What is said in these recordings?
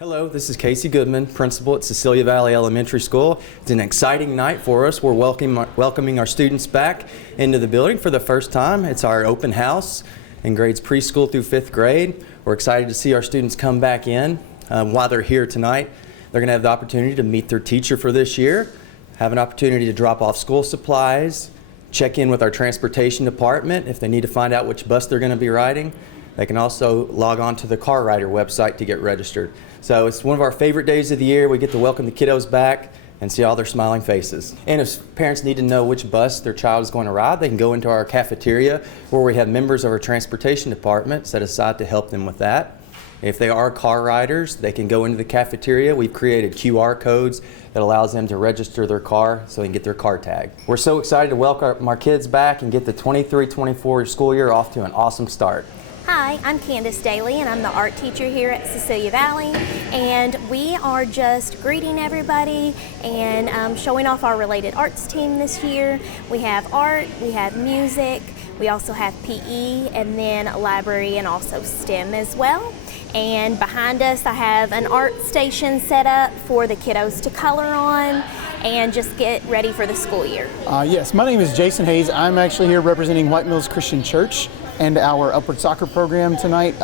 Hello, this is Casey Goodman, principal at Cecilia Valley Elementary School. It's an exciting night for us. We're welcoming our students back into the building for the first time. It's our open house in grades preschool through 5th grade. We're excited to see our students come back in. While they're here tonight, they're going to have the opportunity to meet their teacher for this year, have an opportunity to drop off school supplies, check in with our transportation department if they need to find out which bus they're going to be riding. They can also log on to the Car Rider website to get registered. So it's one of our favorite days of the year. We get to welcome the kiddos back and see all their smiling faces. And if parents need to know which bus their child is going to ride, they can go into our cafeteria where we have members of our transportation department set aside to help them with that. If they are car riders, they can go into the cafeteria. We've created QR codes that allows them to register their car so they can get their car tag. We're so excited to welcome our kids back and get the 23-24 school year off to an awesome start. Hi, I'm Candace Daly and I'm the art teacher here at Cecilia Valley, and we are just greeting everybody and showing off our related arts team this year. We have art, we have music, we also have PE, and then a library and also STEM as well. And behind us I have an art station set up for the kiddos to color on and just get ready for the school year. Yes, my name is Jason Hayes. I'm actually here representing White Mills Christian Church and our Upward Soccer program tonight.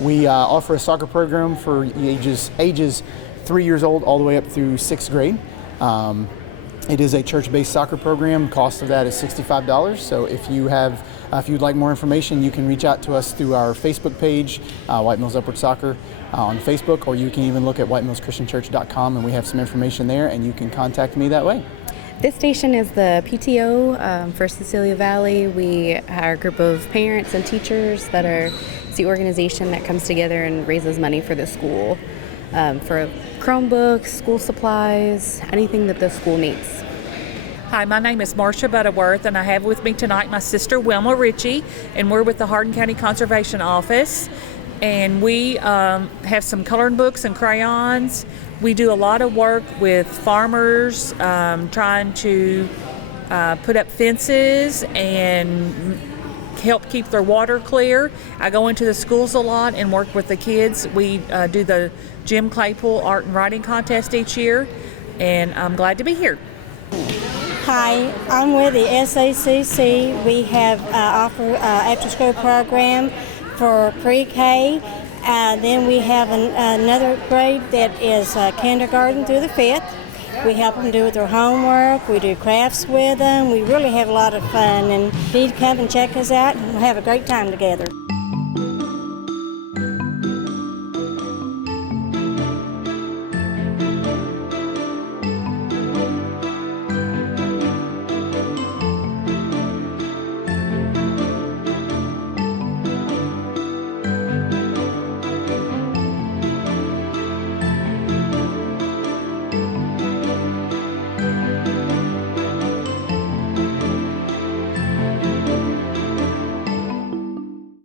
We offer a soccer program for ages 3 years old all the way up through 6th grade. It is a church-based soccer program. Cost of that is $65. So if you'd like more information, you can reach out to us through our Facebook page, White Mills Upward Soccer on Facebook, or you can even look at whitemillschristianchurch.com, and we have some information there, and you can contact me that way. This station is the PTO for Cecilia Valley. We are a group of parents and teachers it's the organization that comes together and raises money for the school, for Chromebooks, school supplies, anything that the school needs. Hi, my name is Marcia Butterworth, and I have with me tonight my sister Wilma Ritchie, and we're with the Hardin County Conservation Office. And we have some coloring books and crayons. We do a lot of work with farmers, trying to put up fences and help keep their water clear. I go into the schools a lot and work with the kids. We do the Jim Claypool Art and Writing Contest each year, and I'm glad to be here. Hi, I'm with the HCEC-TV. We have offer after-school program for pre-K. Then we have another grade that is kindergarten through the 5th. We help them do their homework. We do crafts with them. We really have a lot of fun, and you need to come and check us out, and we'll have a great time together.